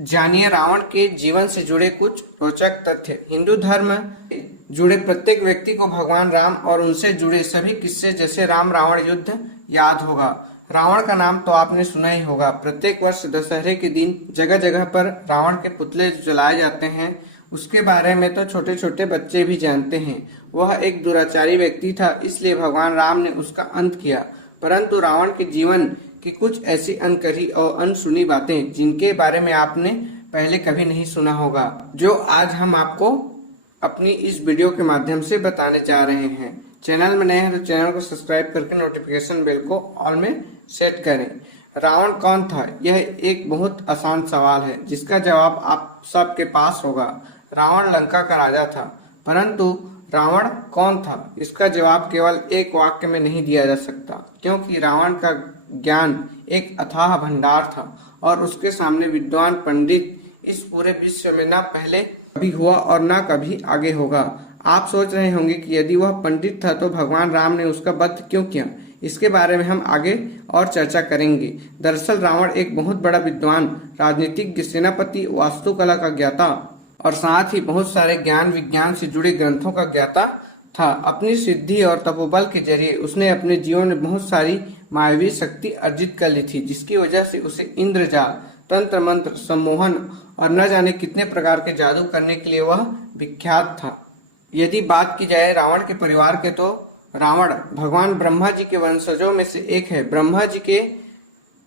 जानिए रावण के जीवन से जुड़े कुछ रोचक तथ्य। हिंदू धर्म जुड़े प्रत्येक व्यक्ति को भगवान राम और उनसे जुड़े सभी किस्से जैसे राम रावण युद्ध याद होगा। रावण का नाम तो आपने सुना ही होगा। प्रत्येक वर्ष दशहरे के दिन जगह जगह पर रावण के पुतले जलाए जाते हैं। उसके बारे में तो छोटे छोटे बच्चे भी जानते हैं। वह एक दुराचारी व्यक्ति था, इसलिए भगवान राम ने उसका अंत किया। परंतु रावण के जीवन की कुछ ऐसी अनकही और अनसुनी बातें जिनके बारे में आपने पहले कभी नहीं सुना होगा, जो आज हम आपको अपनी इस वीडियो के माध्यम से बताने जा रहे हैं। चैनल में नए हैं तो चैनल को सब्सक्राइब करके नोटिफिकेशन बेल को ऑल में सेट करें। रावण कौन था? यह एक बहुत आसान सवाल है जिसका जवाब आप सबके पास होगा। रावण लंका का राजा था, परंतु रावण कौन था इसका जवाब केवल एक वाक्य में नहीं दिया जा सकता, क्योंकि रावण का ज्ञान एक अथाह भंडार था और उसके सामने विद्वान पंडित इस पूरे विश्व में न पहले कभी हुआ और न कभी आगे होगा। आप सोच रहे होंगे कि यदि वह पंडित था तो भगवान राम ने उसका वध क्यों किया? इसके बारे में हम आगे और चर्चा करेंगे। दरअसल रावण एक बहुत बड़ा विद्वान, राजनीतिज्ञ, सेनापति, वास्तुकला का ज्ञाता और साथ ही बहुत सारे ज्ञान विज्ञान से जुड़े ग्रंथों का ज्ञाता था। अपनी सिद्धि और तपोबल के जरिए उसने अपने जीवन में बहुत सारी मायावी शक्ति अर्जित कर ली थी, जिसकी वजह से उसे इंद्रजाल, तंत्र मंत्र, सम्मोहन और न जाने कितने प्रकार के जादू करने के लिए वह विख्यात था। यदि बात की जाए रावण के परिवार के, तो रावण भगवान ब्रह्मा जी के वंशजों में से एक है। ब्रह्मा जी के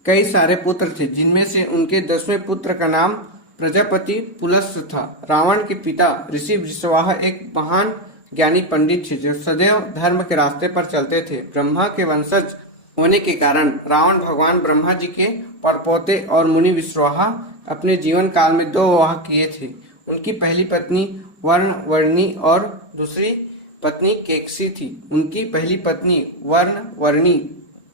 कई सारे पुत्र थे, जिनमें से उनके 10वें पुत्र का नाम प्रजापति पुलस्त्य था। रावण के पिता ऋषि वृषवाह एक महान ज्ञानी पंडित थे, जो सदैव धर्म के रास्ते पर चलते थे। ब्रह्मा के वंशज होने के कारण रावण भगवान ब्रह्मा जी के परपोते और मुनि विश्वाहा अपने जीवन काल में 2 विवाह किए थे। उनकी पहली पत्नी वर्णी और दूसरी पत्नी केकसी थी। उनकी पहली पत्नी वर्णी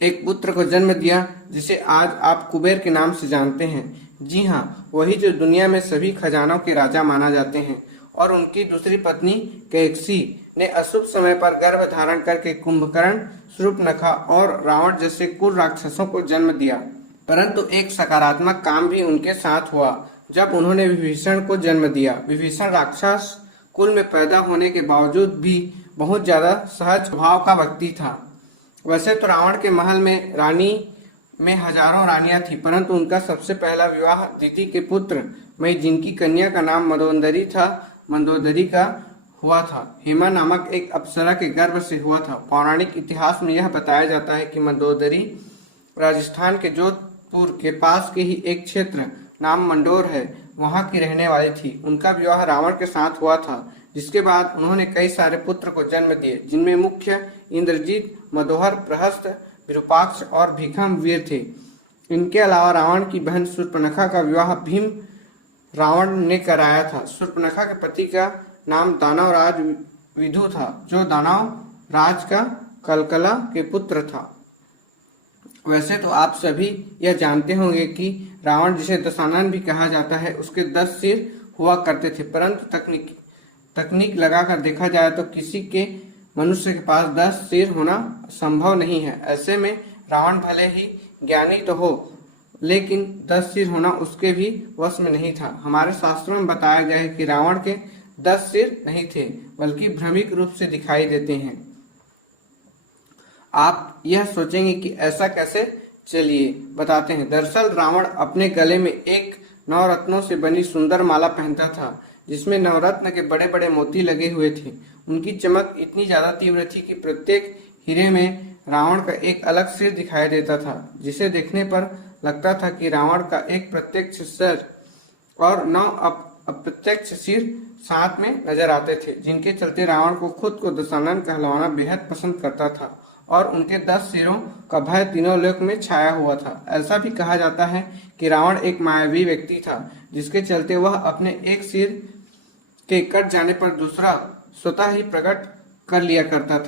एक पुत्र को जन्म दिया, जिसे आज आप कुबेर के नाम से जानते हैं। जी हाँ, वही जो दुनिया में सभी खजानों के राजा माना जाते हैं। और उनकी दूसरी पत्नी केकसी ने अशुभ समय पर गर्भ धारण करके कुंभकर्ण, शूर्पणखा और रावण जैसे क्रूर राक्षसों को जन्म दिया। परंतु एक सकारात्मक काम भी उनके साथ हुआ जब उन्होंने विभीषण को जन्म दिया। विभीषण राक्षस कुल में पैदा होने के बावजूद भी बहुत ज्यादा सहज स्वभाव का व्यक्ति था। वैसे तो रावण के महल में रानी में हजारों रानियां थी, परंतु उनका सबसे पहला विवाह दिति के पुत्र में, जिनकी कन्या का नाम मंदोदरी का हुआ था, हेमा नामक एक अप्सरा के गर्भ से हुआ था। पौराणिक इतिहास में यह बताया जाता है कि मंदोदरी राजस्थान के जोधपुर के पास के ही एक क्षेत्र नाम मंडोर है, वहां की रहने वाली थी। उनका विवाह रावण के साथ हुआ था, जिसके बाद उन्होंने कई सारे पुत्र को जन्म दिए, जिनमें मुख्य इंद्रजीत, मदोहर, प्रहस्त, विरूपाक्ष और भीखमवीर थे। इनके अलावा रावण की बहन शूर्पणखा का विवाह भीम रावण ने कराया था। शूर्पणखा के पति का नाम दानव राज विदु था, जो दानव राज का कलकला के पुत्र था। वैसे तो आप सभी यह जानते होंगे कि रावण, जिसे दशानन भी कहा जाता है, उसके 10 सिर हुआ करते थे। परंतु तकनीक लगाकर देखा जाए तो किसी के मनुष्य के पास 10 सिर होना संभव नहीं है। ऐसे में रावण भले ही ज्ञानी तो हो, लेकिन 10 सिर होना उसके भी वश में नहीं था। हमारे शास्त्रों में बताया गया है कि रावण के 10 सिर नहीं थे, बल्कि भ्रमिक रूप से दिखाई देते हैं। आप यह सोचेंगे कि ऐसा कैसे? चलिए बताते हैं। दरअसल रावण अपने गले में एक नवरत्नों से बनी सुंदर माला पहनता था, जिसमें नवरत्न के बड़े बड़े मोती लगे हुए थे। उनकी चमक इतनी ज्यादा तीव्र थी कि प्रत्येक हीरे में रावण का एक अलग सिर दिखाई देता था, जिसे देखने पर लगता था कि रावण का एक प्रत्यक्ष सिर और 9 अप्रत्यक्ष सिर साथ में नजर आते थे, जिनके चलते रावण को खुद को दशानन कहलवाना बेहद पसंद करता था और उनके 10 सिरों का भय तीनों लोक में छाया हुआ था। ऐसा भी कहा जाता है कि रावण एक मायावी व्यक्ति था, जिसके चलते वह अपने एक सिर के कट जाने पर दूसरा स्वतः ही प्रकट कर लिया करता था।